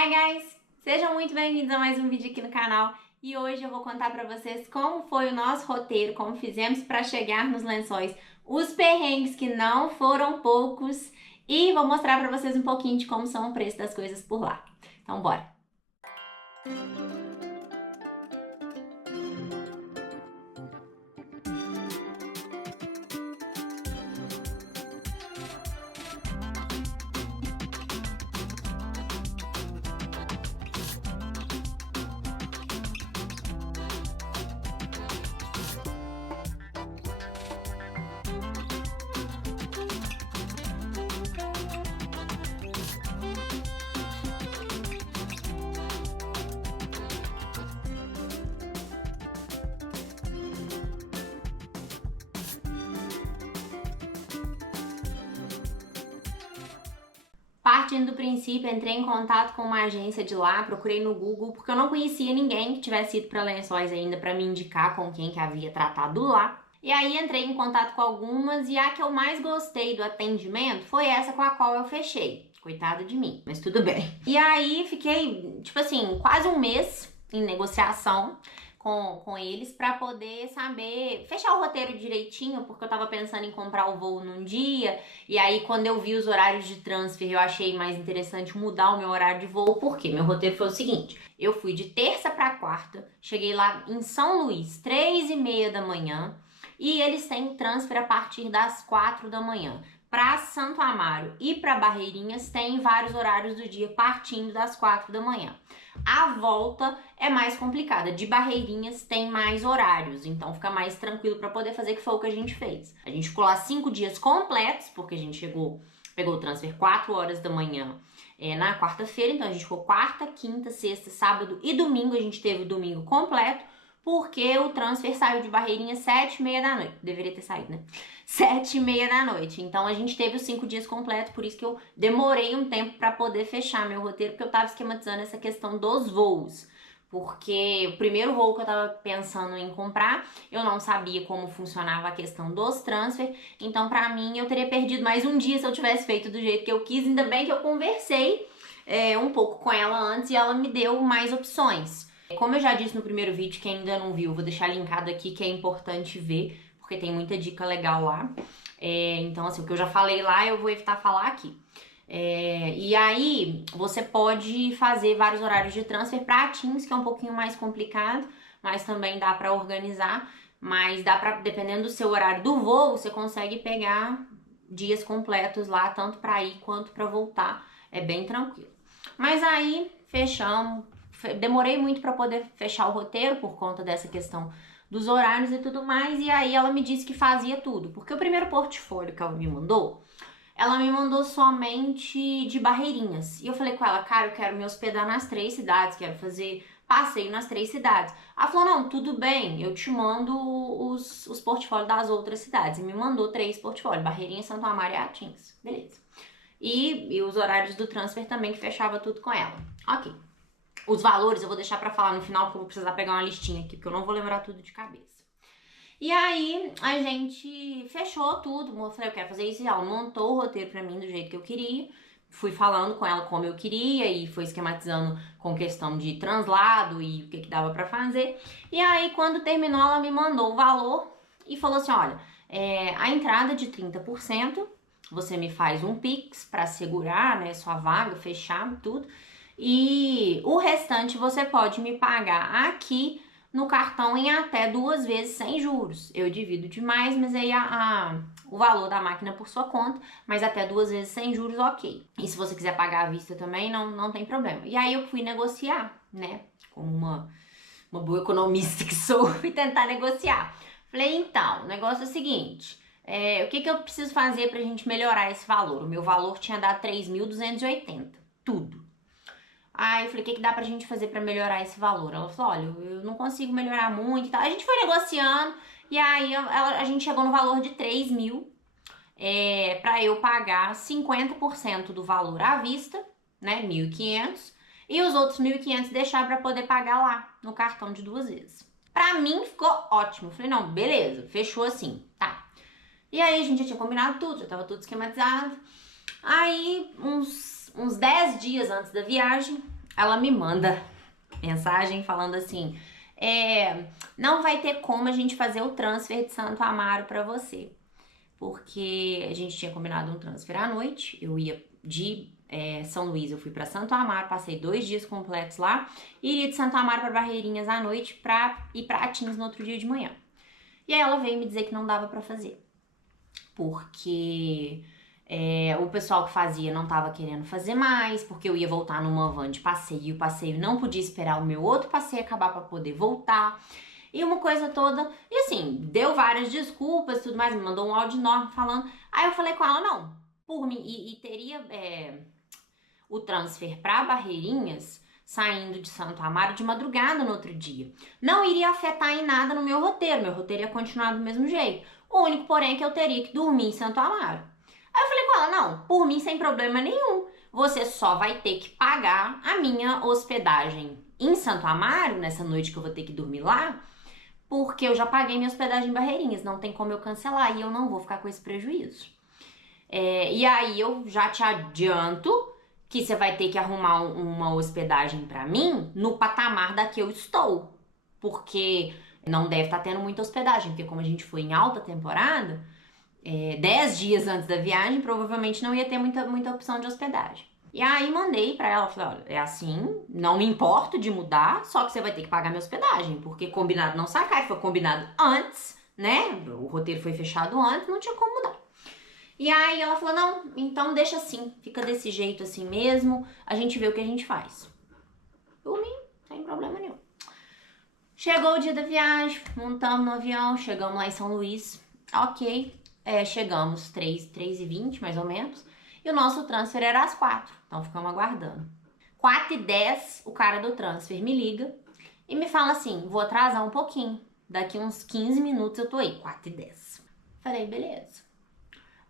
Hi guys! Sejam muito bem-vindos a mais um vídeo aqui no canal e hoje eu vou contar pra vocês como foi o nosso roteiro, como fizemos pra chegar nos Lençóis, os perrengues que não foram poucos e vou mostrar pra vocês um pouquinho de como são o preço das coisas por lá. Então bora! Partindo do princípio, entrei em contato com uma agência de lá, procurei no Google, porque eu não conhecia ninguém que tivesse ido para Lençóis ainda para me indicar com quem que havia tratado lá. E aí entrei em contato com algumas e a que eu mais gostei do atendimento foi essa com a qual eu fechei. Coitado de mim, mas tudo bem. E aí fiquei, tipo assim, quase um mês em negociação com eles para poder saber fechar o roteiro direitinho, porque eu tava pensando em comprar o voo num dia, e aí quando eu vi os horários de transfer eu achei mais interessante mudar o meu horário de voo, porque meu roteiro foi o seguinte: eu fui de terça para quarta, cheguei lá em São Luís 3h30 da manhã, e eles têm transfer a partir das 4 da manhã. Para Santo Amaro e para Barreirinhas tem vários horários do dia partindo das 4 da manhã. A volta é mais complicada. De Barreirinhas tem mais horários, então fica mais tranquilo para poder fazer, que foi o que a gente fez. A gente ficou lá 5 dias completos, porque a gente pegou o transfer 4 horas da manhã na quarta-feira, então a gente ficou quarta, quinta, sexta, sábado e domingo. A gente teve o domingo completo, porque o transfer saiu de Barreirinhas 7h30 da noite. Deveria ter saído, né? 7h30 da noite. Então a gente teve os 5 dias completos, por isso que eu demorei um tempo para poder fechar meu roteiro, porque eu tava esquematizando essa questão dos voos. Porque o primeiro voo que eu tava pensando em comprar, eu não sabia como funcionava a questão dos transfer. Então, pra mim, eu teria perdido mais um dia se eu tivesse feito do jeito que eu quis. Ainda bem que eu conversei um pouco com ela antes e ela me deu mais opções. Como eu já disse no primeiro vídeo, quem ainda não viu, vou deixar linkado aqui, que é importante ver, porque tem muita dica legal lá. Então, assim, o que eu já falei lá, eu vou evitar falar aqui. E aí, você pode fazer vários horários de transfer para Teams, que é um pouquinho mais complicado, mas também dá para organizar. Mas dá para, dependendo do seu horário do voo, você consegue pegar dias completos lá, tanto para ir quanto para voltar. É bem tranquilo. Mas aí, fechamos. Demorei muito para poder fechar o roteiro por conta dessa questão dos horários e tudo mais. E aí ela me disse que fazia tudo, porque o primeiro portfólio que ela me mandou somente de Barreirinhas. E eu falei com ela, cara, eu quero me hospedar nas 3 cidades, quero fazer passeio nas 3 cidades. Ela falou, não, tudo bem, eu te mando os portfólios das outras cidades. E me mandou 3 portfólios, Barreirinhas, Santo Amaro e Atins. Beleza. E os horários do transfer também, que fechava tudo com ela. Ok. Os valores eu vou deixar pra falar no final, porque eu vou precisar pegar uma listinha aqui, porque eu não vou lembrar tudo de cabeça. E aí, a gente fechou tudo. Eu falei, eu quero fazer isso. E ela montou o roteiro pra mim do jeito que eu queria. Fui falando com ela como eu queria e foi esquematizando com questão de translado e o que dava pra fazer. E aí, quando terminou, ela me mandou o valor e falou assim, olha, a entrada de 30%, você me faz um Pix pra segurar, né, sua vaga, fechar tudo. E o restante você pode me pagar aqui no cartão em até 2 vezes sem juros. Eu divido demais, mas aí o valor da máquina por sua conta, mas até 2 vezes sem juros, ok. E se você quiser pagar à vista também, não tem problema. E aí eu fui negociar, né? Como uma boa economista que sou, fui tentar negociar. Falei, então, o negócio é o seguinte, o que eu preciso fazer pra gente melhorar esse valor? O meu valor tinha dado 3.280, tudo. Aí eu falei, o que dá pra gente fazer pra melhorar esse valor? Ela falou, olha, eu não consigo melhorar muito e tal. A gente foi negociando e aí a gente chegou no valor de 3.000 pra eu pagar 50% do valor à vista, né, 1.500, e os outros 1.500 deixar pra poder pagar lá no cartão de 2 vezes. Pra mim ficou ótimo. Eu falei, não, beleza, fechou assim, tá. E aí a gente já tinha combinado tudo, já tava tudo esquematizado. Aí, uns 10 dias antes da viagem, ela me manda mensagem falando assim, não vai ter como a gente fazer o transfer de Santo Amaro pra você, porque a gente tinha combinado um transfer à noite, eu ia de São Luís, eu fui pra Santo Amaro, passei 2 dias completos lá, e iria de Santo Amaro pra Barreirinhas à noite pra ir pra Atins no outro dia de manhã. E aí ela veio me dizer que não dava pra fazer, porque o pessoal que fazia não tava querendo fazer mais, porque eu ia voltar numa van de passeio e o passeio não podia esperar o meu outro passeio acabar pra poder voltar. E uma coisa toda, e assim, deu várias desculpas e tudo mais, me mandou um áudio enorme falando. Aí eu falei com ela, não, por mim, e teria o transfer pra Barreirinhas saindo de Santo Amaro de madrugada no outro dia. Não iria afetar em nada no meu roteiro ia continuar do mesmo jeito. O único, porém, é que eu teria que dormir em Santo Amaro. Aí eu falei com ela, não, por mim sem problema nenhum. Você só vai ter que pagar a minha hospedagem em Santo Amaro, nessa noite que eu vou ter que dormir lá, porque eu já paguei minha hospedagem em Barreirinhas, não tem como eu cancelar e eu não vou ficar com esse prejuízo. E aí eu já te adianto que você vai ter que arrumar uma hospedagem pra mim no patamar da que eu estou, porque não deve estar tendo muita hospedagem, porque como a gente foi em alta temporada, 10 dias antes da viagem, provavelmente não ia ter muita opção de hospedagem. E aí mandei pra ela, falei, olha, é assim, não me importo de mudar, só que você vai ter que pagar minha hospedagem, porque combinado não sai caro, foi combinado antes, né? O roteiro foi fechado antes, não tinha como mudar. E aí ela falou, não, então deixa assim, fica desse jeito assim mesmo, a gente vê o que a gente faz. Por mim, sem problema nenhum. Chegou o dia da viagem, montamos no avião, chegamos lá em São Luís, ok, chegamos 3h20 mais ou menos, e o nosso transfer era às 4, então ficamos aguardando. 4h10, o cara do transfer me liga e me fala assim, vou atrasar um pouquinho, daqui uns 15 minutos eu tô aí, 4h10. Falei, beleza.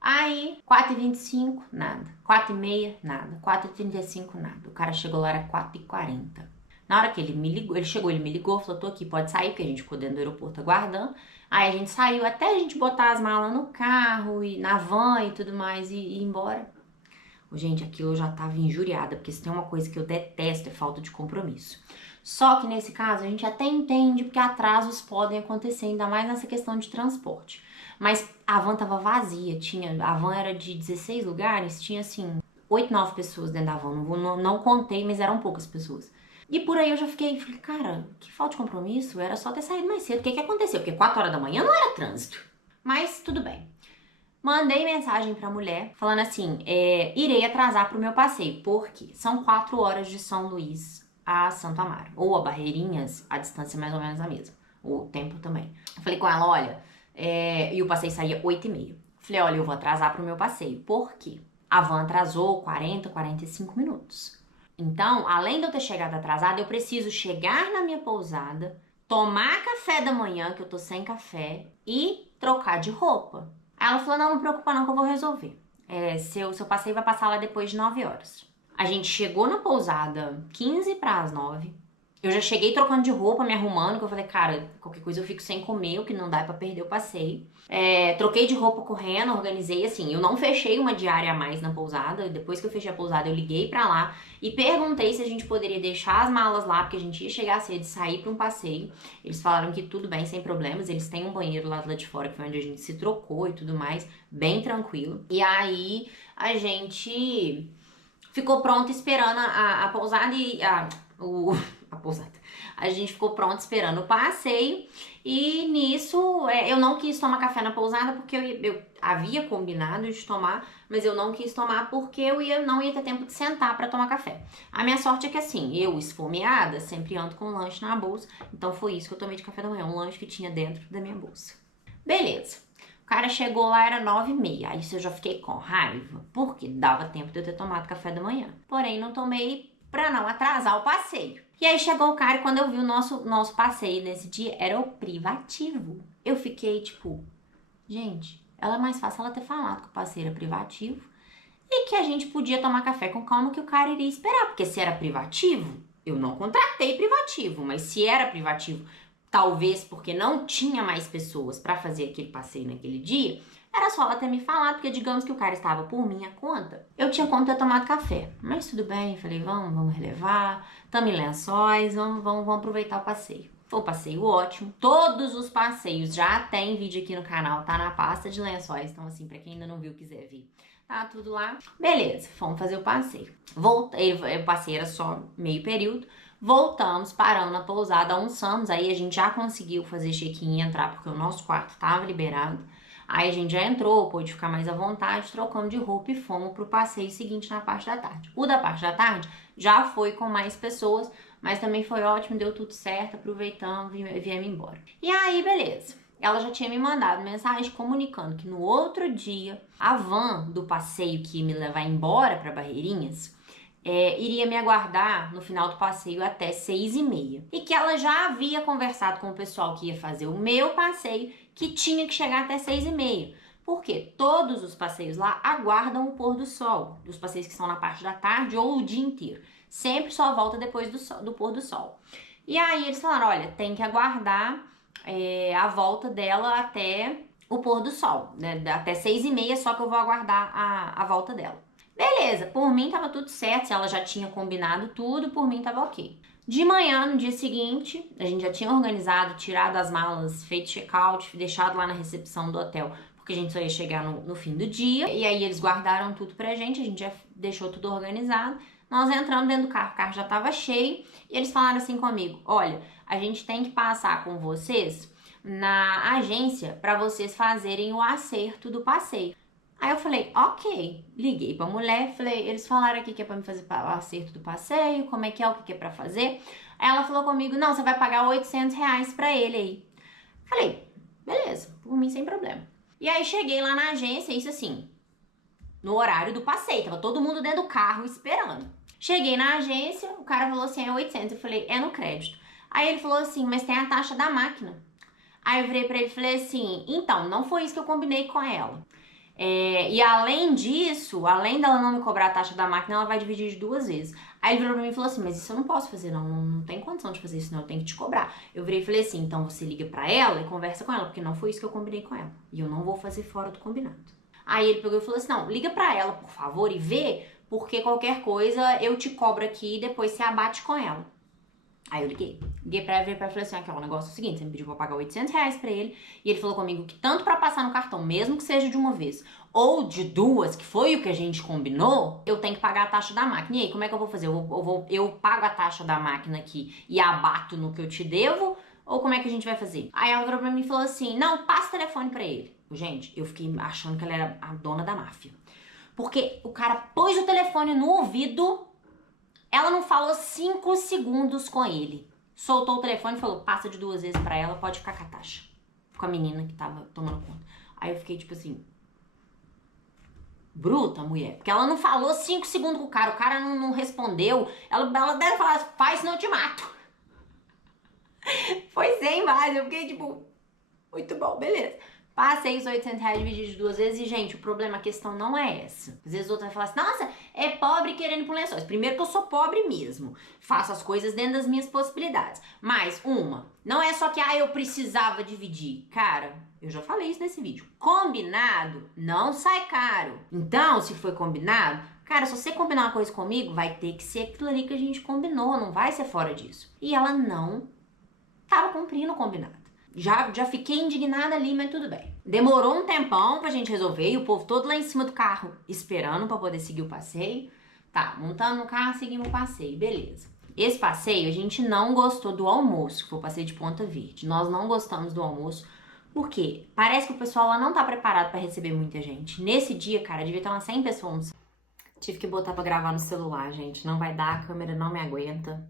Aí, 4h25, nada. 4h30, nada. 4h35, nada. O cara chegou lá, era 4h40. Na hora que ele me ligou, ele me ligou, falou, tô aqui, pode sair, porque a gente ficou dentro do aeroporto aguardando. Aí a gente saiu até a gente botar as malas no carro, e na van e tudo mais, e ir embora. Gente, aquilo eu já tava injuriada, porque se tem uma coisa que eu detesto é falta de compromisso. Só que nesse caso a gente até entende, porque atrasos podem acontecer, ainda mais nessa questão de transporte. Mas a van tava vazia, a van era de 16 lugares, tinha assim, 8, 9 pessoas dentro da van, não contei, mas eram poucas pessoas. E por aí eu já falei, cara, que falta de compromisso, era só ter saído mais cedo. O que aconteceu? Porque 4 horas da manhã não era trânsito. Mas tudo bem. Mandei mensagem pra mulher, falando assim, irei atrasar pro meu passeio, porque são 4 horas de São Luís a Santo Amaro, ou a Barreirinhas, a distância é mais ou menos a mesma, o tempo também. Eu falei com ela, olha, e o passeio saía 8h30. Falei, olha, eu vou atrasar pro meu passeio, por quê? A van atrasou 40, 45 minutos. Então, além de eu ter chegado atrasada, eu preciso chegar na minha pousada, tomar café da manhã, que eu tô sem café, e trocar de roupa. Aí ela falou, não preocupa não que eu vou resolver. Seu passeio vai passar lá depois de 9 horas. A gente chegou na pousada 15 para as 9. Eu já cheguei trocando de roupa, me arrumando, que eu falei, cara, qualquer coisa eu fico sem comer, o que não dá é pra perder o passeio. Troquei de roupa correndo, organizei, assim, eu não fechei uma diária a mais na pousada. Depois que eu fechei a pousada, eu liguei pra lá e perguntei se a gente poderia deixar as malas lá, porque a gente ia chegar cedo e sair pra um passeio. Eles falaram que tudo bem, sem problemas, eles têm um banheiro lá de fora, que foi onde a gente se trocou e tudo mais, bem tranquilo. E aí, a gente ficou pronto esperando a pousada e a pousada. A gente ficou pronto esperando o passeio e nisso eu não quis tomar café na pousada porque eu havia combinado de tomar, mas eu não quis tomar porque eu não ia ter tempo de sentar para tomar café. A minha sorte é que assim, eu esfomeada sempre ando com um lanche na bolsa, então foi isso que eu tomei de café da manhã, um lanche que tinha dentro da minha bolsa. Beleza. O cara chegou lá, era 9h30, aí eu já fiquei com raiva, porque dava tempo de eu ter tomado café da manhã. Porém, não tomei pra não atrasar o passeio. E aí chegou o cara e quando eu vi o nosso passeio nesse dia, era o privativo. Eu fiquei tipo, gente, ela é mais fácil ela ter falado que o passeio era privativo e que a gente podia tomar café com calma que o cara iria esperar. Porque se era privativo, eu não contratei privativo, mas se era privativo, talvez porque não tinha mais pessoas pra fazer aquele passeio naquele dia, Era só ela ter me falado, porque digamos que o cara estava por minha conta, eu tinha conta de ter tomado café. Mas tudo bem, falei, vamos relevar, tamo em Lençóis, vamos aproveitar o passeio. Foi um passeio ótimo. Todos os passeios já tem vídeo aqui no canal, tá na pasta de Lençóis. Então, assim, pra quem ainda não viu, quiser ver, tá tudo lá. Beleza, fomos fazer o passeio. Voltei, o passeio era só meio período. Voltamos, paramos na pousada, almoçamos. Aí a gente já conseguiu fazer check-in e entrar, porque o nosso quarto tava liberado. Aí a gente já entrou, pôde ficar mais à vontade, trocamos de roupa e fomos pro passeio seguinte na parte da tarde. O da parte da tarde já foi com mais pessoas, mas também foi ótimo, deu tudo certo, aproveitamos e viemos embora. E aí, beleza. Ela já tinha me mandado mensagem comunicando que no outro dia, a van do passeio que ia me levar embora para Barreirinhas iria me aguardar no final do passeio até 6h30. E que ela já havia conversado com o pessoal que ia fazer o meu passeio, que tinha que chegar até 6h30. Porque todos os passeios lá aguardam o pôr do sol. Os passeios que são na parte da tarde ou o dia inteiro. Sempre só volta depois do pôr do sol. E aí eles falaram, olha, tem que aguardar a volta dela até o pôr do sol, né? Até 6h30, só que eu vou aguardar a volta dela. Beleza, por mim tava tudo certo, se ela já tinha combinado tudo, por mim tava ok. De manhã, no dia seguinte, a gente já tinha organizado, tirado as malas, feito check-out, deixado lá na recepção do hotel, porque a gente só ia chegar no fim do dia. E aí eles guardaram tudo pra gente, a gente já deixou tudo organizado. Nós entramos dentro do carro já tava cheio, e eles falaram assim comigo, olha, a gente tem que passar com vocês na agência para vocês fazerem o acerto do passeio. Aí eu falei, ok, liguei pra mulher, falei, eles falaram aqui que é pra me fazer o acerto do passeio, como é, o que é pra fazer. Aí ela falou comigo, não, você vai pagar R$800 pra ele aí. Falei, beleza, por mim sem problema. E aí cheguei lá na agência, isso assim, no horário do passeio, tava todo mundo dentro do carro esperando. Cheguei na agência, o cara falou assim, é 800, eu falei, é no crédito. Aí ele falou assim, mas tem a taxa da máquina. Aí eu virei pra ele e falei assim, então, não foi isso que eu combinei com ela. E além disso, além dela não me cobrar a taxa da máquina, ela vai dividir de 2 vezes. Aí ele virou pra mim e falou assim, mas isso eu não posso fazer, não tem condição de fazer isso, não, eu tenho que te cobrar. Eu virei e falei assim, então você liga pra ela e conversa com ela, porque não foi isso que eu combinei com ela. E eu não vou fazer fora do combinado. Aí ele pegou e falou assim, não, liga pra ela, por favor, e vê, porque qualquer coisa eu te cobro aqui e depois você abate com ela. Aí eu liguei pra ela e falei assim, aqui ó, o negócio é o seguinte, você me pediu pra pagar R$800 pra ele, e ele falou comigo que tanto pra passar no cartão, mesmo que seja de uma vez, ou de 2, que foi o que a gente combinou, eu tenho que pagar a taxa da máquina. E aí, como é que eu vou fazer? Eu pago a taxa da máquina aqui e abato no que eu te devo, ou como é que a gente vai fazer? Aí ela virou pra mim e falou assim, não, passa o telefone pra ele. Gente, eu fiquei achando que ela era a dona da máfia. Porque o cara pôs o telefone no ouvido, ela não falou 5 segundos com ele. Soltou o telefone e falou, passa de 2 vezes pra ela, pode ficar com a taxa. Com a menina que tava tomando conta. Aí eu fiquei tipo assim, bruta, mulher. Porque ela não falou 5 segundos com o cara não respondeu. Ela deve falar, faz senão eu te mato. Foi sem mais, eu fiquei tipo, muito bom, beleza. Passei os R$800 dividido de 2 vezes e, gente, o problema, a questão não é essa. Às vezes o outro vai falar assim, nossa, é pobre querendo ir pro Lençóis. Primeiro que eu sou pobre mesmo. Faço as coisas dentro das minhas possibilidades. Mas, não é só que, eu precisava dividir. Cara, eu já falei isso nesse vídeo. Combinado não sai caro. Então, se foi combinado, cara, se você combinar uma coisa comigo, vai ter que ser aquilo ali que a gente combinou. Não vai ser fora disso. E ela não tava cumprindo o combinado. Já fiquei indignada ali, mas tudo bem. Demorou um tempão pra gente resolver e o povo todo lá em cima do carro esperando pra poder seguir o passeio. Tá, montando no carro, seguimos o passeio, beleza. Esse passeio, a gente não gostou do almoço, que foi o passeio de Ponta Verde. Nós não gostamos do almoço, porque parece que o pessoal lá não tá preparado pra receber muita gente. Nesse dia, cara, devia ter umas 100 pessoas. Tive que botar pra gravar no celular, gente. Não vai dar, a câmera não me aguenta.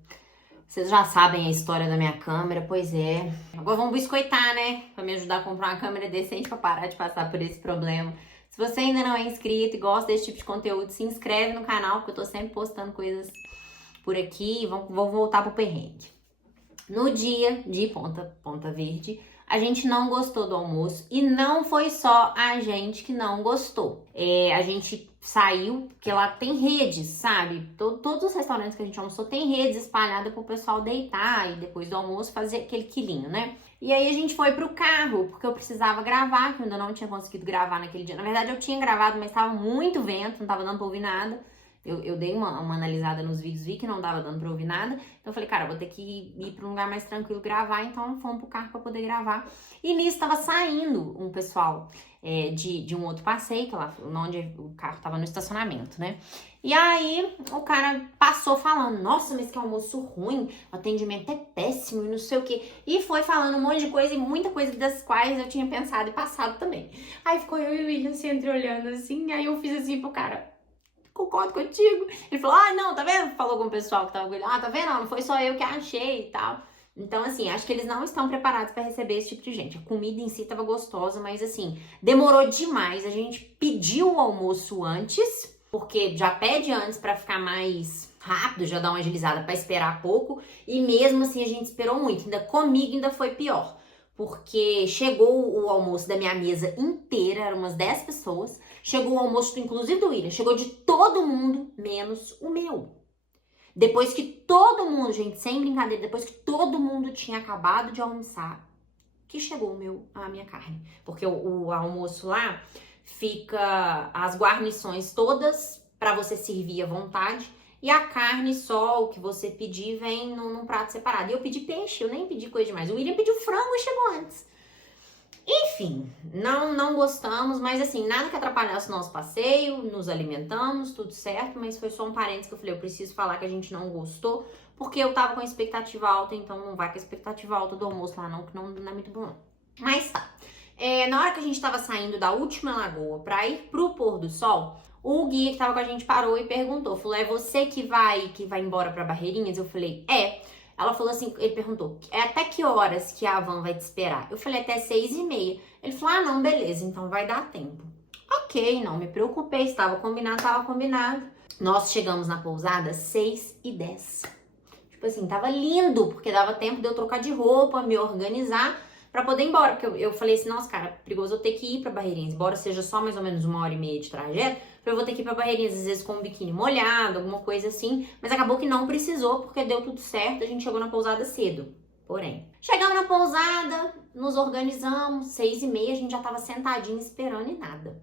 Vocês já sabem a história da minha câmera, pois é. Agora vamos biscoitar, né? Pra me ajudar a comprar uma câmera decente pra parar de passar por esse problema. Se você ainda não é inscrito e gosta desse tipo de conteúdo, se inscreve no canal, porque eu tô sempre postando coisas por aqui. Vou voltar pro perrengue. No dia de Ponta Verde, a gente não gostou do almoço. E não foi só a gente que não gostou. A gente saiu, porque lá tem redes, sabe? Todos os restaurantes que a gente almoçou tem redes espalhadas pro pessoal deitar e depois do almoço fazer aquele quilinho, né? E aí a gente foi pro carro, porque eu precisava gravar, que eu ainda não tinha conseguido gravar naquele dia. Na verdade, eu tinha gravado, mas tava muito vento, não tava dando pra ouvir nada. Eu dei uma analisada nos vídeos, vi que não dava dando pra ouvir nada. Então eu falei, cara, vou ter que ir pra um lugar mais tranquilo gravar. Então fomos pro carro pra poder gravar. E nisso tava saindo um pessoal de um outro passeio, que lá onde o carro tava no estacionamento, né? E aí o cara passou falando, nossa, mas que almoço ruim, o atendimento é péssimo e não sei o quê. E foi falando um monte de coisa e muita coisa das quais eu tinha pensado e passado também. Aí ficou eu e o William se entreolhando assim, aí eu fiz assim pro cara, concordo contigo. Ele falou, não, tá vendo? Falou com o pessoal que tava com ele, tá vendo? Não foi só eu que achei e tal. Então, assim, acho que eles não estão preparados pra receber esse tipo de gente. A comida em si tava gostosa, mas assim, demorou demais. A gente pediu o almoço antes, porque já pede antes pra ficar mais rápido, já dá uma agilizada pra esperar pouco. E mesmo assim, a gente esperou muito. Ainda comigo ainda foi pior. Porque chegou o almoço da minha mesa inteira, eram umas 10 pessoas. Chegou o almoço, inclusive do William, chegou de todo mundo, menos o meu. Depois que todo mundo, gente, sem brincadeira, depois que todo mundo tinha acabado de almoçar, que chegou a minha carne. Porque o almoço lá fica as guarnições todas pra você servir à vontade. E a carne só, o que você pedir, vem num prato separado. E eu pedi peixe, eu nem pedi coisa demais. O William pediu frango e chegou antes. Enfim, não gostamos, mas assim, nada que atrapalhasse o nosso passeio, nos alimentamos, tudo certo, mas foi só um parênteses que eu falei, eu preciso falar que a gente não gostou, porque eu tava com a expectativa alta, então não vai com a expectativa alta do almoço lá não, que não é muito bom não. Mas tá, na hora que a gente tava saindo da última lagoa pra ir pro pôr do sol, o guia que tava com a gente parou e perguntou, falou, é você que vai embora pra Barreirinhas? Eu falei, é. Ela falou assim, ele perguntou, até que horas que a van vai te esperar? Eu falei, até 6h30. Ele falou, não, beleza, então vai dar tempo. Ok, não me preocupei, estava combinado. Nós chegamos na pousada 6h10. Tipo assim, tava lindo, porque dava tempo de eu trocar de roupa, me organizar pra poder ir embora. Porque eu falei assim, nossa, cara, perigoso eu ter que ir pra Barreirinhas, embora seja só mais ou menos 1h30 de trajeto. Eu vou ter que ir pra Barreirinhas, às vezes com um biquíni molhado, alguma coisa assim. Mas acabou que não precisou, porque deu tudo certo. A gente chegou na pousada cedo. Porém, chegamos na pousada, nos organizamos, 6h30, a gente já tava sentadinho esperando e nada.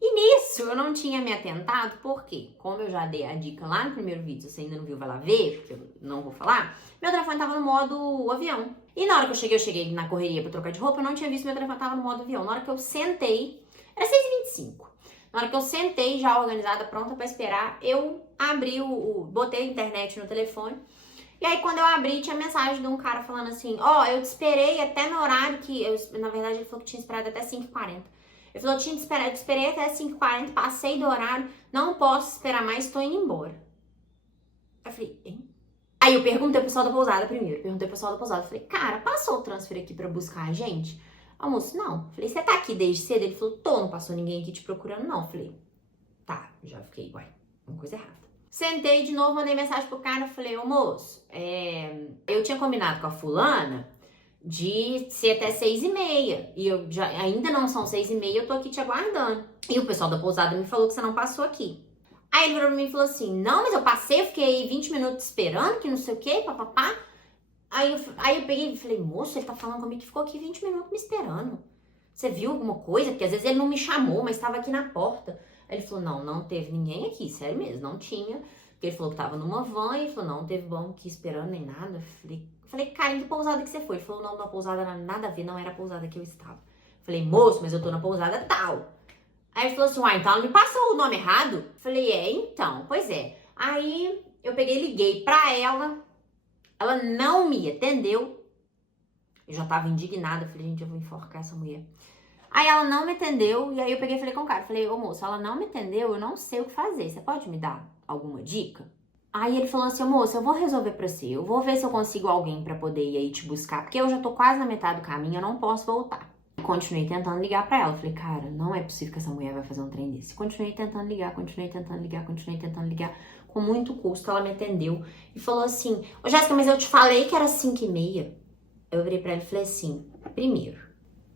E nisso eu não tinha me atentado, porque, como eu já dei a dica lá no primeiro vídeo, se você ainda não viu, vai lá ver, porque eu não vou falar, meu telefone tava no modo avião. E na hora que eu cheguei na correria pra trocar de roupa, eu não tinha visto meu telefone tava no modo avião. Na hora que eu sentei, era 6h25. Na hora que eu sentei, já organizada, pronta pra esperar, eu abri botei a internet no telefone. E aí, quando eu abri, tinha mensagem de um cara falando assim, eu te esperei até no horário que... na verdade, ele falou que tinha esperado até 5h40. Ele falou, eu te esperei até 5h40, passei do horário, não posso esperar mais, tô indo embora. Eu falei, hein? Aí eu perguntei pro pessoal da pousada primeiro, falei, cara, passou o transfer aqui pra buscar a gente? Ah, moço, não. Falei, você tá aqui desde cedo? Ele falou, não passou ninguém aqui te procurando, não. Falei, tá, já fiquei, uma coisa errada. Sentei de novo, mandei mensagem pro cara, falei, moço, eu tinha combinado com a fulana de ser até 6h30, e ainda não são 6h30, eu tô aqui te aguardando. E o pessoal da pousada me falou que você não passou aqui. Aí ele virou pra mim e falou assim, não, mas eu passei, eu fiquei 20 minutos esperando, que não sei o que, papapá. Aí eu peguei e falei, moço, ele tá falando comigo que ficou aqui 20 minutos me esperando. Você viu alguma coisa? Porque às vezes ele não me chamou, mas estava aqui na porta. Aí ele falou, não teve ninguém aqui, sério mesmo, não tinha. Porque ele falou que tava numa van, e ele falou, não teve banco aqui esperando nem nada. Falei, cara, em que pousada que você foi? Ele falou, não, na pousada nada a ver, não era a pousada que eu estava. Falei, moço, mas eu tô na pousada tal. Aí ele falou assim, então ela me passou o nome errado? Falei, então, pois é. Aí eu peguei e liguei pra ela. Ela não me atendeu. Eu já tava indignada. Falei, gente, eu vou enforcar essa mulher. Aí ela não me atendeu. E aí eu peguei e falei com o cara. Falei, moço, ela não me atendeu. Eu não sei o que fazer. Você pode me dar alguma dica? Aí ele falou assim, moço, eu vou resolver pra você. Eu vou ver se eu consigo alguém pra poder ir aí te buscar. Porque eu já tô quase na metade do caminho. Eu não posso voltar. Continuei tentando ligar pra ela. Falei, cara, não é possível que essa mulher vai fazer um trem desse. Continuei tentando ligar. Com muito custo, ela me atendeu e falou assim, Jéssica, mas eu te falei que era 5h30. Eu virei pra ela e falei assim, primeiro,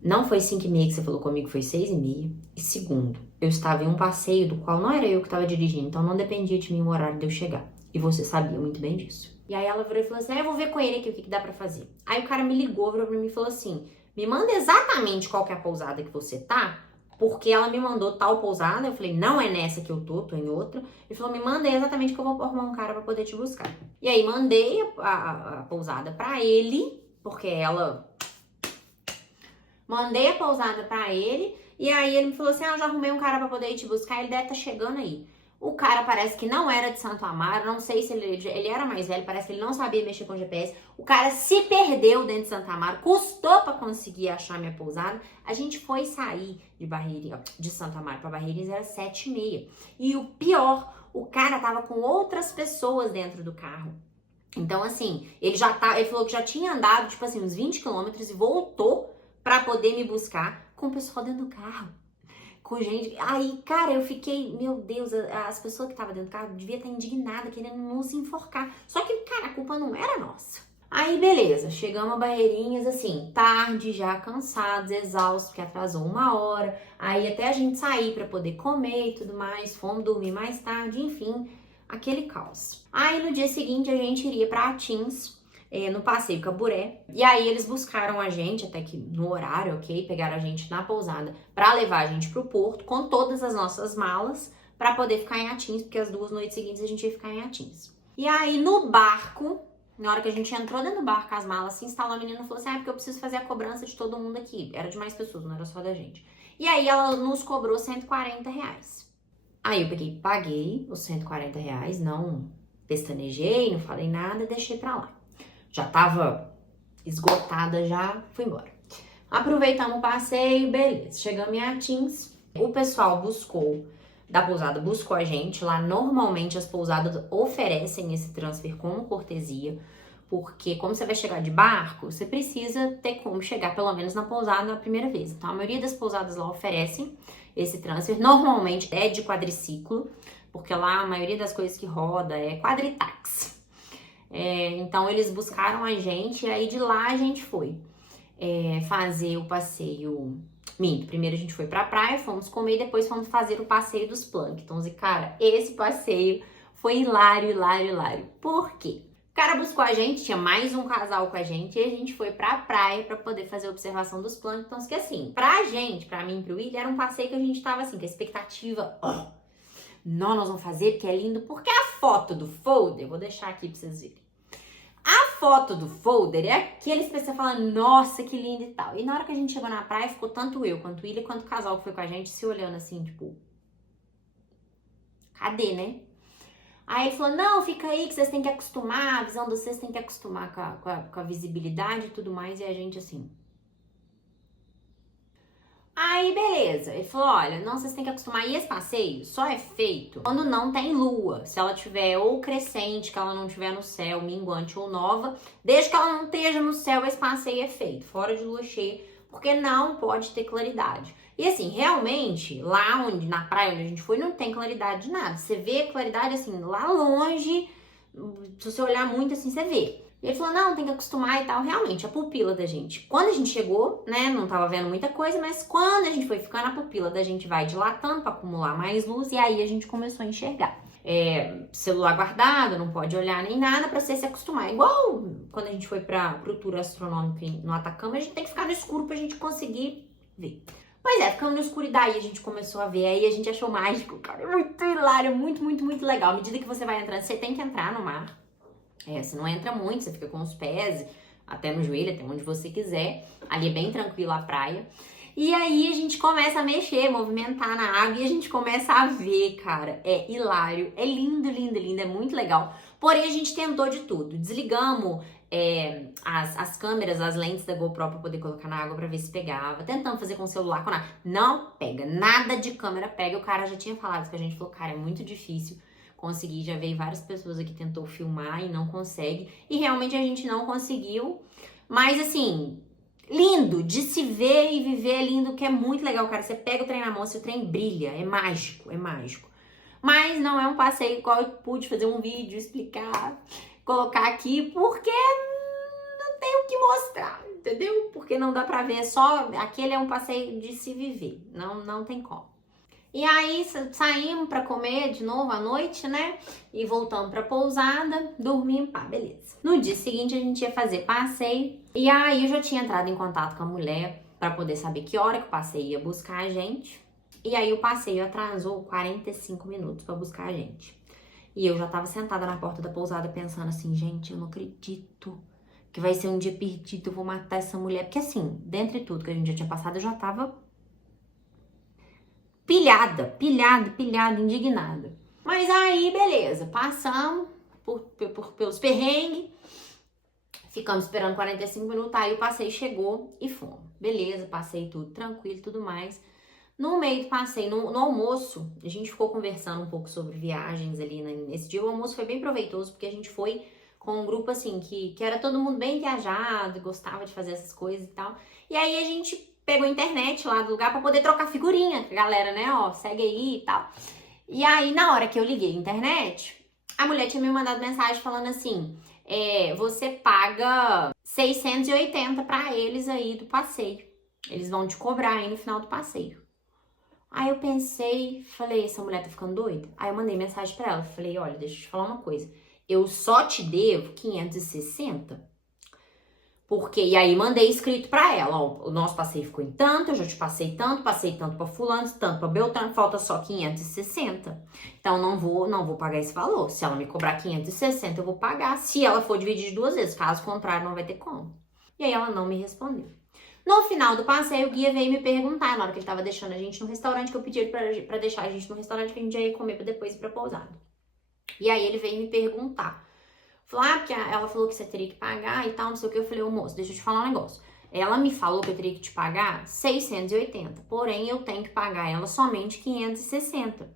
Não foi 5h30 que você falou comigo, foi 6h30. E segundo, eu estava em um passeio do qual não era eu que estava dirigindo, então não dependia de mim o horário de eu chegar. E você sabia muito bem disso. E aí ela virou e falou assim, eu vou ver com ele aqui o que dá pra fazer. Aí o cara me ligou, virou pra mim e falou assim, me manda exatamente qual que é a pousada que você tá, porque ela me mandou tal pousada. Eu falei, não é nessa que eu tô em outra. Ele falou, me manda exatamente que eu vou arrumar um cara pra poder te buscar. E aí mandei a pousada pra ele, porque ela... Mandei a pousada pra ele, e aí ele me falou assim, eu já arrumei um cara pra poder ir te buscar, ele deve estar chegando aí. O cara parece que não era de Santo Amaro, não sei se ele era mais velho, parece que ele não sabia mexer com GPS. O cara se perdeu dentro de Santo Amaro, custou pra conseguir achar minha pousada. A gente foi sair de Santo Amaro pra Barreirinhas, era 7h30. E o pior, o cara tava com outras pessoas dentro do carro. Então, assim, ele falou que já tinha andado, tipo assim, uns 20 quilômetros e voltou pra poder me buscar com o pessoal dentro do carro. Com gente. Aí, cara, eu fiquei, meu Deus, as pessoas que estavam dentro do carro devia estar indignada, querendo nos enforcar. Só que, cara, a culpa não era nossa. Aí, beleza, chegamos a Barreirinhas, assim, tarde, já cansados, exaustos, porque atrasou 1 hora. Aí, até a gente sair pra poder comer e tudo mais, fomos dormir mais tarde, enfim, aquele caos. Aí, no dia seguinte, a gente iria pra Atins, no passeio Caburé, e aí eles buscaram a gente, até que no horário, ok, pegaram a gente na pousada pra levar a gente pro porto, com todas as nossas malas, pra poder ficar em Atins, porque as 2 noites seguintes a gente ia ficar em Atins. E aí no barco, na hora que a gente entrou dentro do barco com as malas, se instalou a menina e falou assim, porque eu preciso fazer a cobrança de todo mundo aqui, era de mais pessoas, não era só da gente. E aí ela nos cobrou R$140. Aí eu paguei os R$140, não pestanejei, não falei nada, deixei pra lá. Já tava esgotada, já fui embora. Aproveitamos o passeio, beleza. Chegamos em Atins. O pessoal da pousada buscou a gente. Lá, normalmente, as pousadas oferecem esse transfer como cortesia. Porque, como você vai chegar de barco, você precisa ter como chegar, pelo menos, na pousada na primeira vez. Então, a maioria das pousadas lá oferecem esse transfer. Normalmente, é de quadriciclo. Porque lá, a maioria das coisas que roda é quadritax. Então eles buscaram a gente e aí de lá a gente foi fazer o passeio. Primeiro a gente foi pra praia, fomos comer e depois fomos fazer o passeio dos plânctons. E cara, esse passeio foi hilário, hilário, hilário. Por quê? O cara buscou a gente, tinha mais um casal com a gente e a gente foi pra praia pra poder fazer a observação dos plânctons. Que assim, pra gente, pra mim e pro William, era um passeio que a gente tava assim, com a expectativa... nós vamos fazer porque é lindo. Porque a foto do folder, vou deixar aqui pra vocês verem. A foto do folder é aqueles que você fala, nossa, que lindo e tal. E na hora que a gente chegou na praia, ficou tanto eu, quanto o William, quanto o casal que foi com a gente, se olhando assim, tipo... cadê, né? Aí ele falou, não, fica aí que vocês têm que acostumar, a visão de vocês tem que acostumar com a visibilidade e tudo mais. E a gente assim... Aí, beleza. Ele falou, olha, não, vocês têm que acostumar. E esse passeio só é feito quando não tem lua. Se ela tiver ou crescente, que ela não tiver no céu, minguante ou nova. Desde que ela não esteja no céu, esse passeio é feito. Fora de lua cheia, porque não pode ter claridade. E assim, realmente, lá na praia onde a gente foi, não tem claridade de nada. Você vê claridade, assim, lá longe. Se você olhar muito, assim, você vê. E ele falou, não, tem que acostumar e tal. Realmente, a pupila da gente, quando a gente chegou, né, não tava vendo muita coisa, mas quando a gente foi ficando, a pupila da gente vai dilatando pra acumular mais luz, e aí a gente começou a enxergar. Celular guardado, não pode olhar nem nada pra você se acostumar. Igual quando a gente foi pro tour astronômico no Atacama, a gente tem que ficar no escuro pra gente conseguir ver. Pois é, ficando no escuro e daí a gente começou a ver, aí a gente achou mágico, cara, muito hilário, muito, muito, muito legal. À medida que você vai entrando, você tem que entrar no mar. Você não entra muito, você fica com os pés até no joelho, até onde você quiser. Ali é bem tranquilo a praia. E aí a gente começa a mexer, movimentar na água e a gente começa a ver, cara. É hilário, é lindo, lindo, lindo, é muito legal. Porém, a gente tentou de tudo. Desligamos as câmeras, as lentes da GoPro pra poder colocar na água pra ver se pegava. Tentamos fazer com o celular, com nada. Não pega, nada de câmera pega. O cara já tinha falado isso com a gente, falou, cara, é muito difícil conseguir, já veio várias pessoas aqui tentou filmar e não consegue. E realmente a gente não conseguiu. Mas assim, lindo de se ver e viver, é lindo, que é muito legal, cara. Você pega o trem na mão, seu trem brilha, é mágico, é mágico. Mas não é um passeio igual eu pude fazer um vídeo, explicar, colocar aqui, porque não tem o que mostrar. entendeu? Porque não dá pra ver só, aquele é um passeio de se viver, não tem como. E aí saímos pra comer de novo à noite, né? E voltamos pra pousada, dormimos, pá, beleza. No dia seguinte a gente ia fazer passeio. E aí eu já tinha entrado em contato com a mulher pra poder saber que hora que o passeio ia buscar a gente. E aí o passeio atrasou 45 minutos pra buscar a gente. E eu já tava sentada na porta da pousada pensando assim, gente, eu não acredito que vai ser um dia perdido, eu vou matar essa mulher. Porque assim, dentre tudo que a gente já tinha passado, eu já tava pilhada, indignada. Mas aí, beleza, passamos pelos perrengues, ficamos esperando 45 minutos, aí o passeio chegou e fomos. Beleza, passei tudo tranquilo, tudo mais. No meio do passeio, no almoço, a gente ficou conversando um pouco sobre viagens ali nesse dia. O almoço foi bem proveitoso, porque a gente foi com um grupo assim, que era todo mundo bem viajado, gostava de fazer essas coisas e tal. E aí a gente pegou a internet lá do lugar pra poder trocar figurinha com a galera, né? Ó, segue aí e tal. E aí, na hora que eu liguei a internet, a mulher tinha me mandado mensagem falando assim, você paga 680 pra eles aí do passeio. Eles vão te cobrar aí no final do passeio. Aí eu pensei, falei, essa mulher tá ficando doida? Aí eu mandei mensagem pra ela, falei, olha, deixa eu te falar uma coisa. Eu só te devo 560. Porque, e aí mandei escrito pra ela, ó, o nosso passeio ficou em tanto, eu já te passei tanto pra fulano, tanto pra Beltrano, falta só 560. Então não vou pagar esse valor. Se ela me cobrar 560, eu vou pagar. Se ela for dividir de 2 vezes, caso contrário, não vai ter como. E aí ela não me respondeu. No final do passeio, o guia veio me perguntar, na hora que ele tava deixando a gente no restaurante, que eu pedi ele pra deixar a gente no restaurante, que a gente já ia comer pra depois ir pra pousada. E aí ele veio me perguntar. Falou, porque ela falou que você teria que pagar e tal, não sei o que. Eu falei, ô moço, deixa eu te falar um negócio. Ela me falou que eu teria que te pagar 680, porém eu tenho que pagar ela somente 560.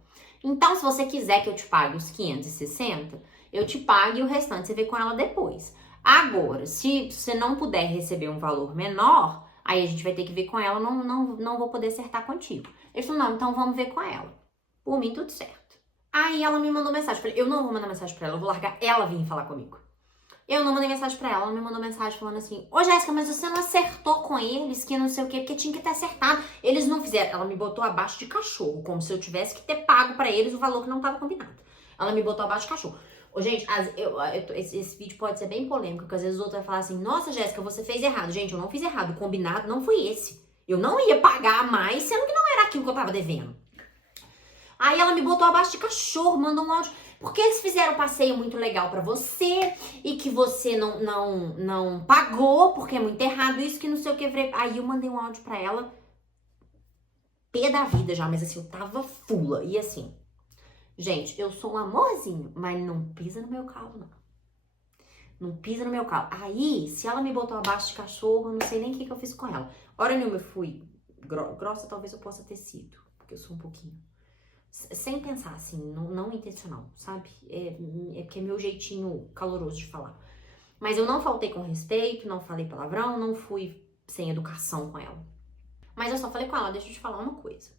Então, se você quiser que eu te pague os 560, eu te pague e o restante você vê com ela depois. Agora, se você não puder receber um valor menor, aí a gente vai ter que ver com ela, não vou poder acertar contigo. Ele falou, não, então vamos ver com ela. Por mim, tudo certo. Aí ela me mandou mensagem, falei, eu não vou mandar mensagem pra ela, eu vou largar ela vir falar comigo. Eu não mandei mensagem pra ela me mandou mensagem falando assim, ô Jéssica, mas você não acertou com eles, que não sei o quê, porque tinha que ter acertado. Eles não fizeram, ela me botou abaixo de cachorro, como se eu tivesse que ter pago pra eles o valor que não tava combinado. Ela me botou abaixo de cachorro. Ô, gente, esse vídeo pode ser bem polêmico, porque às vezes o outro vai falar assim, nossa, Jéssica, você fez errado. Gente, eu não fiz errado, o combinado não foi esse. Eu não ia pagar mais, sendo que não era aquilo que eu tava devendo. Aí ela me botou abaixo de cachorro, mandou um áudio. Porque eles fizeram um passeio muito legal pra você e que você não pagou, porque é muito errado isso, que não sei o que. Aí eu mandei um áudio pra ela, pé da vida já, mas assim, eu tava fula. E assim, gente, eu sou um amorzinho, mas não pisa no meu calo, não. Não pisa no meu calo. Aí, se ela me botou abaixo de cachorro, eu não sei nem o que eu fiz com ela. Hora nenhuma eu fui grossa, talvez eu possa ter sido, porque eu sou um pouquinho. Sem pensar, assim, não intencional, sabe? É porque é meu jeitinho caloroso de falar. Mas eu não faltei com respeito, não falei palavrão, não fui sem educação com ela. Mas eu só falei com ela, deixa eu te falar uma coisa.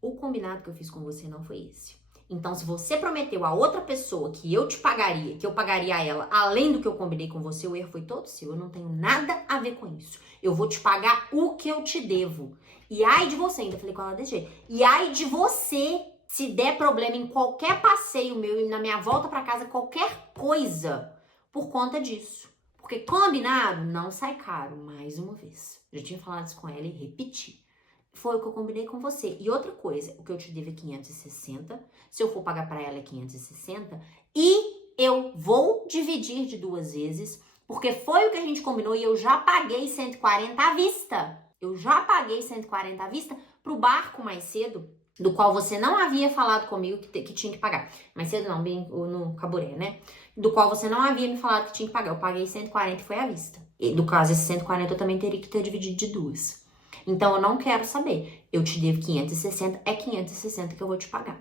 O combinado que eu fiz com você não foi esse. Então, se você prometeu a outra pessoa que eu te pagaria, que eu pagaria a ela, além do que eu combinei com você, o erro foi todo seu. Eu não tenho nada a ver com isso. Eu vou te pagar o que eu te devo. E ai de você, ainda falei com ela desse jeito. E ai de você, se der problema em qualquer passeio meu e na minha volta pra casa, qualquer coisa, por conta disso. Porque combinado não sai caro, mais uma vez. Já tinha falado isso com ela e repeti. Foi o que eu combinei com você. E outra coisa, o que eu te devo é 560. Se eu for pagar pra ela é 560. E eu vou dividir de 2 vezes, porque foi o que a gente combinou e eu já paguei 140 à vista. Eu já paguei 140 à vista pro barco mais cedo, do qual você não havia falado comigo que tinha que pagar. Mais cedo não, bem no Caburé, né? Do qual você não havia me falado que tinha que pagar. Eu paguei 140 e foi à vista. E no caso, esse 140 eu também teria que ter dividido de 2. Então, eu não quero saber. Eu te devo 560, é 560 que eu vou te pagar.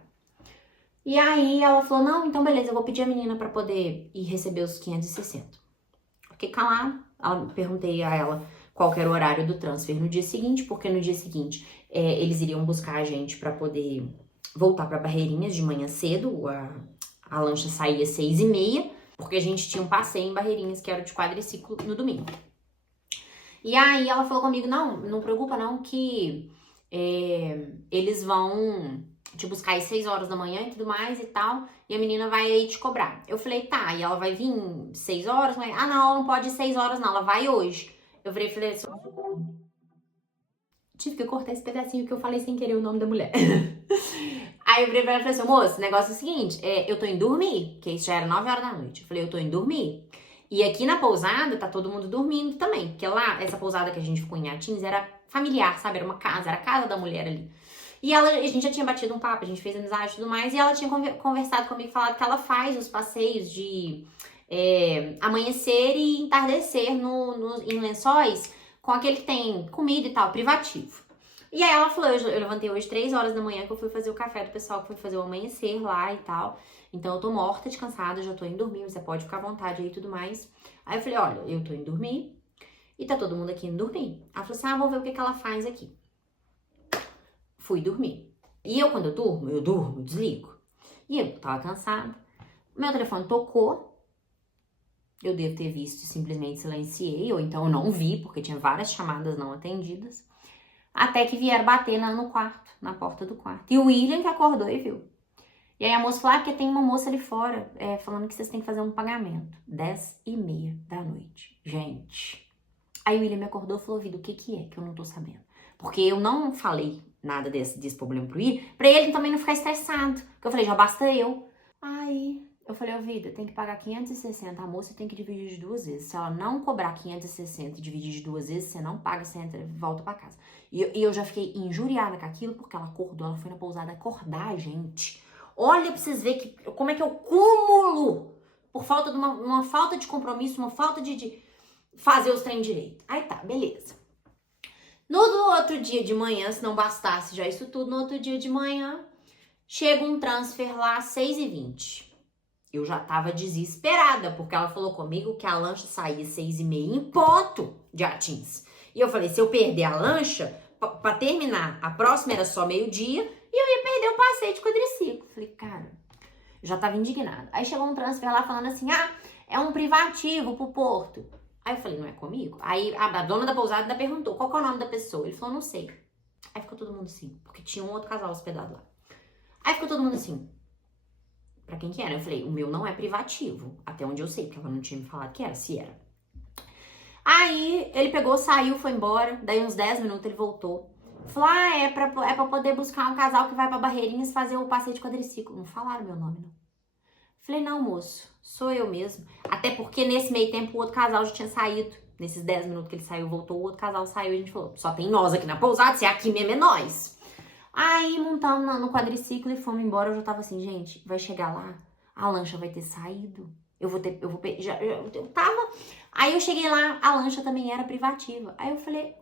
E aí, ela falou, não, então beleza, eu vou pedir a menina pra poder ir receber os 560. Fiquei calada, perguntei a ela qual que era o horário do transfer no dia seguinte, porque no dia seguinte eles iriam buscar a gente pra poder voltar pra Barreirinhas de manhã cedo. A lancha saía às 6h30, porque a gente tinha um passeio em Barreirinhas, que era de quadriciclo, no domingo. E aí ela falou comigo, não preocupa não que eles vão te buscar às 6 horas da manhã e tudo mais e tal, e a menina vai aí te cobrar. Eu falei, tá, e ela vai vir 6 horas? Ah, não, ela não pode ir 6 horas não, ela vai hoje. Eu falei assim, tive que cortar esse pedacinho que eu falei sem querer o nome da mulher. Aí eu virei pra ela e falei assim, moço, o negócio é o seguinte, eu tô indo dormir, porque isso já era 9 horas da noite. Eu falei, eu tô indo dormir. E aqui na pousada tá todo mundo dormindo também, porque lá, essa pousada que a gente ficou em Atins era familiar, sabe? Era uma casa, era a casa da mulher ali. E a gente já tinha batido um papo, a gente fez amizade e tudo mais, e ela tinha conversado comigo, falado que ela faz os passeios de amanhecer e entardecer em Lençóis, com aquele que tem comida e tal, privativo. E aí ela falou, eu levantei hoje 3 horas da manhã que eu fui fazer o café do pessoal que foi fazer o amanhecer lá e tal. Então eu tô morta de cansada, já tô indo dormir, você pode ficar à vontade aí e tudo mais. Aí eu falei, olha, eu tô indo dormir e tá todo mundo aqui indo dormir. Ela falou assim, vou ver o que ela faz aqui. Fui dormir. E eu, quando eu durmo, desligo. E eu tava cansada. Meu telefone tocou. Eu devo ter visto e simplesmente silenciei, ou então eu não vi, porque tinha várias chamadas não atendidas. Até que vieram bater no quarto, na porta do quarto. E o William que acordou e viu. E aí a moça falou, porque tem uma moça ali fora, falando que vocês têm que fazer um pagamento. 10h30 da noite. Gente. Aí o William me acordou e falou, Vida, o que é que eu não tô sabendo? Porque eu não falei nada desse problema pro William, pra ele também não ficar estressado. Porque eu falei, já basta eu. Aí eu falei, Vida, tem que pagar 560, a moça tem que dividir de 2 vezes. Se ela não cobrar 560 e dividir de 2 vezes, você não paga, você entra, volta pra casa. E eu já fiquei injuriada com aquilo, porque ela acordou, ela foi na pousada acordar a gente. Olha pra vocês verem como é que eu cúmulo por falta de uma falta de compromisso, uma falta de fazer os trem direito. Aí tá, beleza. No outro dia de manhã, se não bastasse já isso tudo, no outro dia de manhã, chega um transfer lá às 6h20. Eu já tava desesperada, porque ela falou comigo que a lancha saía 6h30 em ponto de Atins. E eu falei, se eu perder a lancha, pra terminar, a próxima era só meio-dia, e eu ia perder o passeio de quadriciclo. Falei, cara, eu já tava indignada. Aí chegou um transfer lá falando assim, é um privativo pro Porto. Aí eu falei, não é comigo? Aí a dona da pousada ainda perguntou, qual que é o nome da pessoa? Ele falou, não sei. Aí ficou todo mundo assim, porque tinha um outro casal hospedado lá. Aí ficou todo mundo assim, pra quem que era? Eu falei, o meu não é privativo, até onde eu sei, porque ela não tinha me falado que era, se era. Aí ele pegou, saiu, foi embora, daí uns 10 minutos ele voltou. Falou, é pra poder buscar um casal que vai pra Barreirinhas fazer o passeio de quadriciclo. Não falaram meu nome, não. Falei, não, moço, sou eu mesmo. Até porque nesse meio tempo o outro casal já tinha saído. Nesses 10 minutos que ele saiu, voltou, o outro casal saiu e a gente falou, só tem nós aqui na pousada, se é aqui mesmo é nós. Aí montamos no quadriciclo e fomos embora. Eu já tava assim, gente, vai chegar lá, a lancha vai ter saído. Eu tava. Aí eu cheguei lá, a lancha também era privativa. Aí eu falei,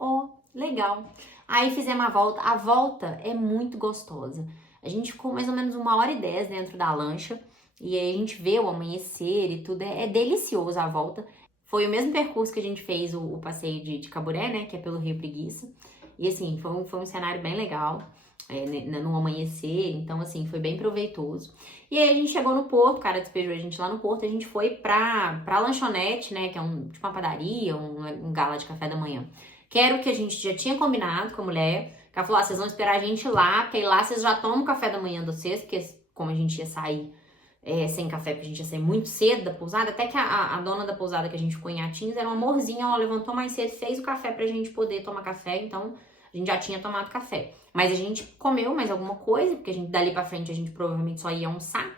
legal. Aí fizemos a volta. A volta é muito gostosa. A gente ficou mais ou menos 1h10 dentro da lancha. E aí a gente vê o amanhecer e tudo. É delicioso a volta. Foi o mesmo percurso que a gente fez o passeio de Caburé, né? Que é pelo Rio Preguiça. E assim, foi um cenário bem legal. No amanhecer, então assim, foi bem proveitoso. E aí a gente chegou no Porto, o cara despejou a gente lá no Porto, a gente foi pra lanchonete, né, que é tipo uma padaria, um gala de café da manhã, que era o que a gente já tinha combinado com a mulher, que ela falou, vocês vão esperar a gente lá, porque aí lá vocês já tomam o café da manhã de vocês, porque como a gente ia sair sem café, porque a gente ia sair muito cedo da pousada, até que a dona da pousada que a gente ficou em Atins era um amorzinho, ela levantou mais cedo, fez o café pra gente poder tomar café, então a gente já tinha tomado café. Mas a gente comeu mais alguma coisa, porque dali pra frente a gente provavelmente só ia almoçar,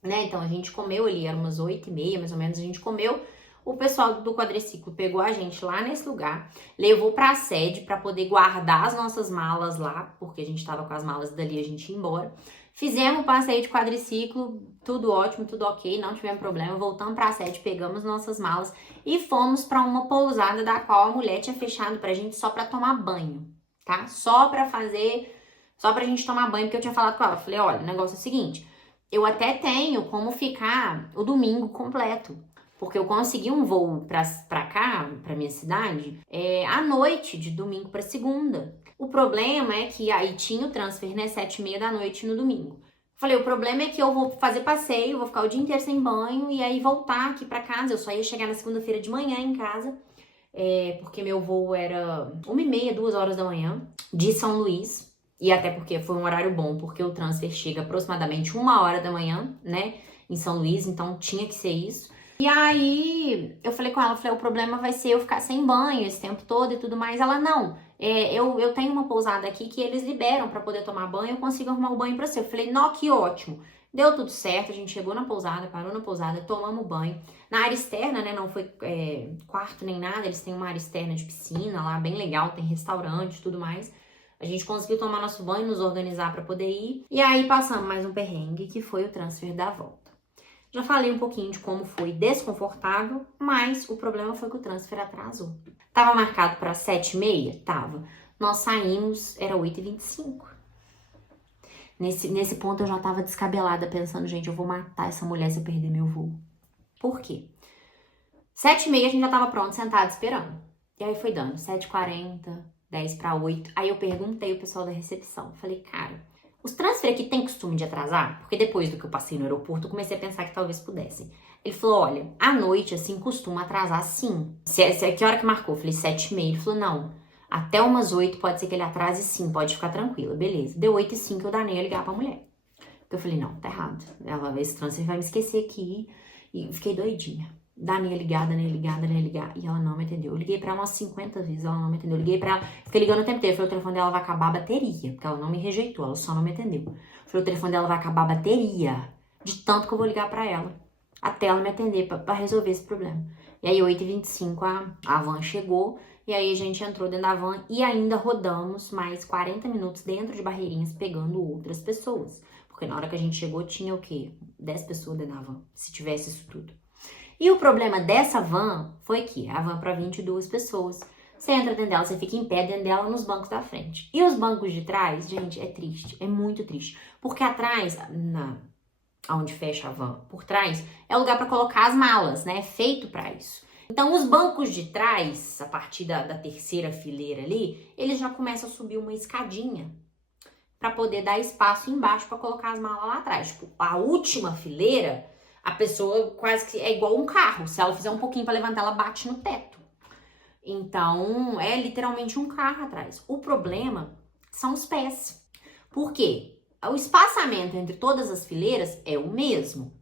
né? Então a gente comeu ali, era umas 8h30 mais ou menos, a gente comeu. O pessoal do quadriciclo pegou a gente lá nesse lugar, levou pra sede pra poder guardar as nossas malas lá, porque a gente tava com as malas dali, a gente ia embora. Fizemos o passeio de quadriciclo, tudo ótimo, tudo ok, não tivemos problema. Voltamos pra sede, pegamos nossas malas e fomos pra uma pousada da qual a mulher tinha fechado pra gente só pra tomar banho. Tá? Só pra gente tomar banho, porque eu tinha falado com ela. Falei, olha, o negócio é o seguinte, eu até tenho como ficar o domingo completo, porque eu consegui um voo pra cá, pra minha cidade, à noite, de domingo pra segunda. O problema é que aí tinha o transfer, né, 7h30 da noite no domingo. Falei, o problema é que eu vou fazer passeio, vou ficar o dia inteiro sem banho e aí voltar aqui pra casa. Eu só ia chegar na segunda-feira de manhã em casa. porque meu voo era 1h30, 2 horas da manhã, de São Luís. E até porque foi um horário bom, porque o transfer chega aproximadamente 1 hora da manhã, né, em São Luís, então tinha que ser isso. E aí, eu falei com ela, o problema vai ser eu ficar sem banho esse tempo todo e tudo mais. Ela, não, eu tenho uma pousada aqui que eles liberam pra poder tomar banho, eu consigo arrumar o banho pra você. Eu falei, não, que ótimo. Deu tudo certo, a gente chegou na pousada, parou na pousada, tomamos banho. Na área externa, né, não foi quarto nem nada, eles têm uma área externa de piscina lá, bem legal, tem restaurante e tudo mais. A gente conseguiu tomar nosso banho, nos organizar pra poder ir. E aí passamos mais um perrengue, que foi o transfer da volta. Já falei um pouquinho de como foi desconfortável, mas o problema foi que o transfer atrasou. Tava marcado para 7h30? Tava. Nós saímos, era 8h25. Nesse ponto eu já tava descabelada, pensando, gente, eu vou matar essa mulher se eu perder meu voo. Por quê? 7h30 a gente já tava pronto, sentado, esperando. E aí foi dando, 7h40, 7h10 para 8h. Aí eu perguntei ao pessoal da recepção. Falei, cara, os transfer aqui tem costume de atrasar? Porque depois do que eu passei no aeroporto, eu comecei a pensar que talvez pudessem. Ele falou, olha, à noite, assim, costuma atrasar sim. Que hora que marcou? Eu falei, 7h30. Ele falou, não, até umas 8 pode ser que ele atrase sim, pode ficar tranquila. Beleza. Deu 8h05, eu danei a ligar pra mulher. Porque eu falei, não, tá errado. Esse transfer vai me esquecer aqui. E fiquei doidinha. Dania ligada. E ela não me atendeu. Eu liguei pra ela umas 50 vezes, ela não me atendeu. Eu liguei pra ela, fiquei ligando o tempo inteiro. Eu falei, o telefone dela vai acabar a bateria. Porque ela não me rejeitou, ela só não me atendeu. Eu falei, o telefone dela vai acabar a bateria. De tanto que eu vou ligar pra ela. Até ela me atender pra resolver esse problema. E aí, 8h25, a van chegou. E aí, a gente entrou dentro da van e ainda rodamos mais 40 minutos dentro de Barreirinhas, pegando outras pessoas. Porque na hora que a gente chegou, tinha o quê? 10 pessoas dentro da van, se tivesse isso tudo. E o problema dessa van foi que a van para 22 pessoas. Você entra dentro dela, você fica em pé dentro dela nos bancos da frente. E os bancos de trás, gente, é triste, é muito triste. Porque atrás, onde fecha a van, por trás, é o lugar para colocar as malas, né? É feito para isso. Então, os bancos de trás, a partir da terceira fileira ali, eles já começam a subir uma escadinha para poder dar espaço embaixo para colocar as malas lá atrás. Tipo, a última fileira, a pessoa quase que é igual um carro. Se ela fizer um pouquinho para levantar, ela bate no teto. Então, é literalmente um carro atrás. O problema são os pés. Por quê? O espaçamento entre todas as fileiras é o mesmo.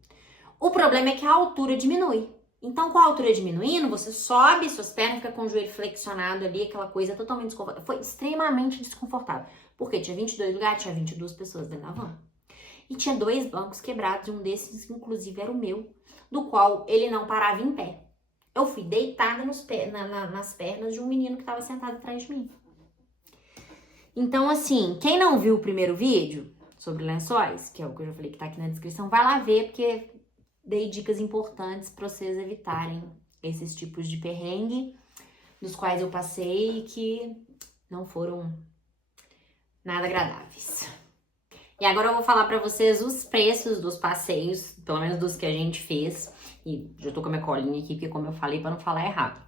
O problema é que a altura diminui. Então, com a altura diminuindo, você sobe, suas pernas ficam com o joelho flexionado ali, aquela coisa totalmente desconfortável. Foi extremamente desconfortável. Porque tinha 22 lugares, tinha 22 pessoas dentro da van. E tinha 2 bancos quebrados, e um desses, inclusive, era o meu, do qual ele não parava em pé. Eu fui deitada nas pernas de um menino que estava sentado atrás de mim. Então, assim, quem não viu o primeiro vídeo sobre lençóis, que é o que eu já falei que tá aqui na descrição, vai lá ver, porque dei dicas importantes para vocês evitarem esses tipos de perrengue, dos quais eu passei e que não foram nada agradáveis. E agora eu vou falar pra vocês os preços dos passeios, pelo menos dos que a gente fez. E já tô com a minha colinha aqui, porque como eu falei, pra não falar errado.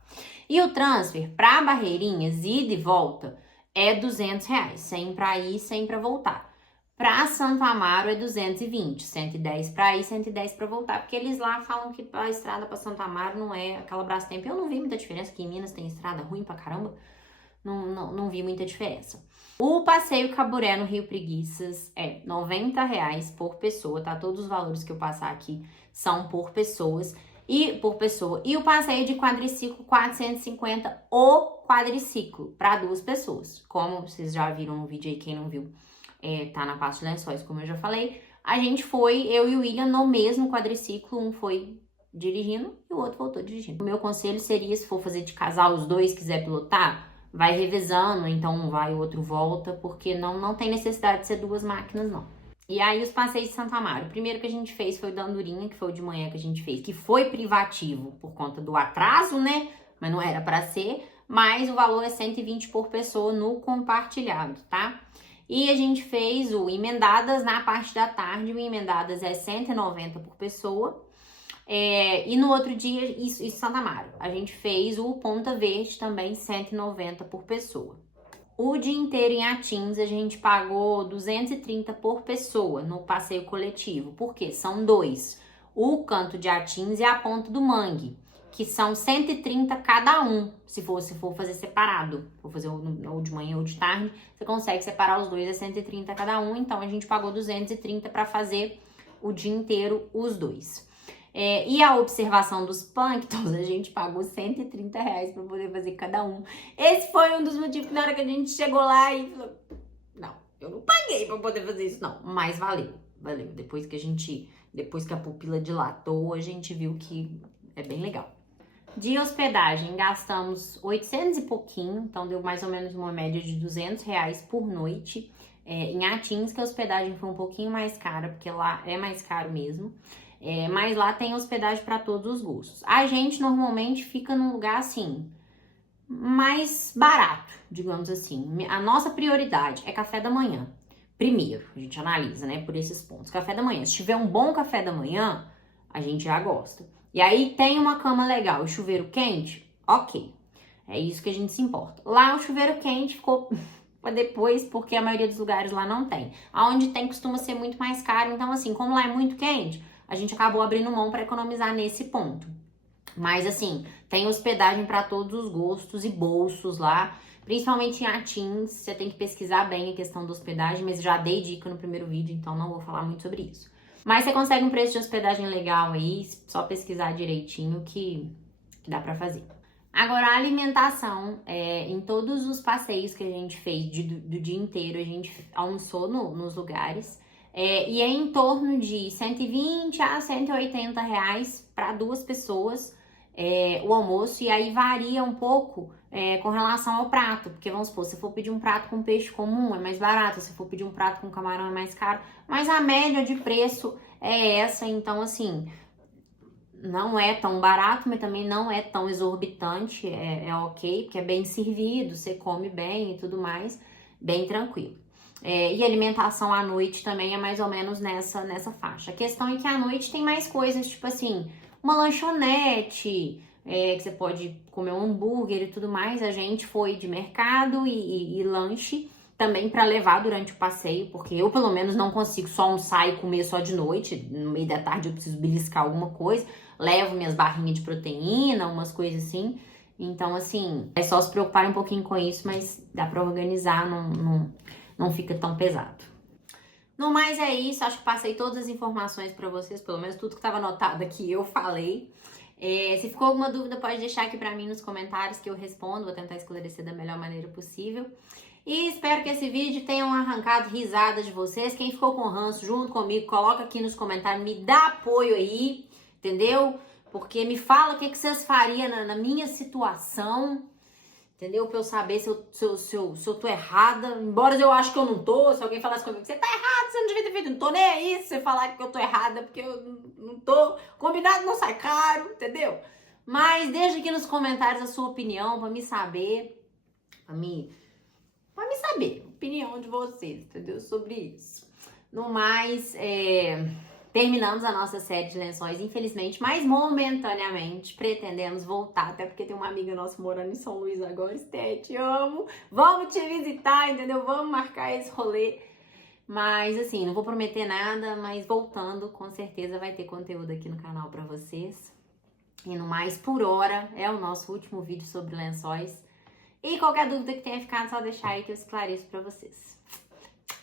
E o transfer pra Barreirinhas, ida e volta, é R$200. 100 pra ir, 100 pra voltar. Pra Santo Amaro é 220, 110 pra ir, 110 pra voltar. Porque eles lá falam que a estrada pra Santo Amaro não é aquela Brastemp. Eu não vi muita diferença, que em Minas tem estrada ruim pra caramba. Não vi muita diferença. O passeio Caburé no Rio Preguiças é R$90 por pessoa, tá? Todos os valores que eu passar aqui são por pessoas e por pessoa. E o passeio de quadriciclo, 450 o quadriciclo para 2 pessoas. Como vocês já viram no vídeo aí, quem não viu, tá na parte de lençóis, como eu já falei. A gente foi, eu e o William, no mesmo quadriciclo, um foi dirigindo e o outro voltou dirigindo. O meu conselho seria, se for fazer de casal, os dois quiser pilotar, vai revezando, então um vai, o outro volta, porque não tem necessidade de ser 2 máquinas, não. E aí, os passeios de Santo Amaro. O primeiro que a gente fez foi o da Andorinha, que foi o de manhã que a gente fez, que foi privativo por conta do atraso, né? Mas não era para ser, mas o valor é 120 por pessoa no compartilhado, tá? E a gente fez o Emendadas na parte da tarde, o Emendadas é 190 por pessoa. E no outro dia, isso Santo Amaro, a gente fez o Ponta Verde também, 190 por pessoa. O dia inteiro em Atins, a gente pagou 230 por pessoa no passeio coletivo. Por quê? São 2. O Canto de Atins e a Ponta do Mangue. que são 130 cada um, se for fazer separado. Vou fazer ou de manhã ou de tarde, você consegue separar os dois, é 130 cada um, então a gente pagou 230 para fazer o dia inteiro os dois. E a observação dos plânctons, a gente pagou 130 reais para poder fazer cada um. Esse foi um dos motivos que na hora que a gente chegou lá e falou, não, eu não paguei para poder fazer isso não, mas valeu. Depois que a pupila dilatou, a gente viu que é bem legal. De hospedagem, gastamos 800 e pouquinho, então deu mais ou menos uma média de 200 reais por noite. Em Atins, que a hospedagem foi um pouquinho mais cara, porque lá é mais caro mesmo. Mas lá tem hospedagem para todos os gostos. A gente normalmente fica num lugar assim, mais barato, digamos assim. A nossa prioridade é café da manhã. Primeiro, a gente analisa, né, por esses pontos. Café da manhã. Se tiver um bom café da manhã, a gente já gosta. E aí tem uma cama legal e chuveiro quente, ok. É isso que a gente se importa. Lá o chuveiro quente ficou para depois, porque a maioria dos lugares lá não tem. Aonde tem costuma ser muito mais caro. Então, assim, como lá é muito quente, a gente acabou abrindo mão para economizar nesse ponto. Mas, assim, tem hospedagem para todos os gostos e bolsos lá. Principalmente em Atins, você tem que pesquisar bem a questão da hospedagem, mas já dei dica no primeiro vídeo, então não vou falar muito sobre isso. Mas você consegue um preço de hospedagem legal aí, só pesquisar direitinho que dá pra fazer. Agora, a alimentação, em todos os passeios que a gente fez do dia inteiro, a gente almoçou nos lugares, e é em torno de 120 a 180 reais para 2 pessoas o almoço, e aí varia um pouco com relação ao prato, porque vamos supor, se for pedir um prato com peixe comum é mais barato, se for pedir um prato com camarão é mais caro, mas a média de preço é essa, então assim, não é tão barato, mas também não é tão exorbitante, é ok, porque é bem servido, você come bem e tudo mais, bem tranquilo. E alimentação à noite também é mais ou menos nessa faixa. A questão é que à noite tem mais coisas, tipo assim, uma lanchonete, que você pode comer um hambúrguer e tudo mais. A gente foi de mercado e lanche também para levar durante o passeio, porque eu pelo menos não consigo só almoçar e comer só de noite. No meio da tarde eu preciso beliscar alguma coisa, levo minhas barrinhas de proteína, umas coisas assim. Então, assim, é só se preocupar um pouquinho com isso, mas dá para organizar, não fica tão pesado. No mais é isso, acho que passei todas as informações para vocês, pelo menos tudo que estava anotado aqui eu falei. Se ficou alguma dúvida, pode deixar aqui para mim nos comentários que eu respondo, vou tentar esclarecer da melhor maneira possível. E espero que esse vídeo tenha arrancado risadas de vocês. Quem ficou com ranço junto comigo, coloca aqui nos comentários, me dá apoio aí, entendeu? Porque me fala o que vocês fariam na minha situação, entendeu? Pra eu saber se eu tô errada. Embora eu acho que eu não tô. Se alguém falasse comigo, você tá errado, você não devia ter feito. Não tô nem aí se você falar que eu tô errada, porque eu não tô. Combinado não sai caro, entendeu? Mas deixa aqui nos comentários a sua opinião pra me saber. Pra me saber a opinião de vocês, entendeu? Sobre isso. No mais, terminamos a nossa série de lençóis, infelizmente, mas momentaneamente pretendemos voltar, até porque tem uma amiga nossa morando em São Luís agora. Esté, te amo, vamos te visitar, entendeu? Vamos marcar esse rolê, mas assim, não vou prometer nada, mas voltando, com certeza vai ter conteúdo aqui no canal pra vocês. E no mais, por hora, é o nosso último vídeo sobre lençóis, e qualquer dúvida que tenha ficado, só deixar aí que eu esclareço pra vocês.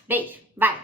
Beijo, vai!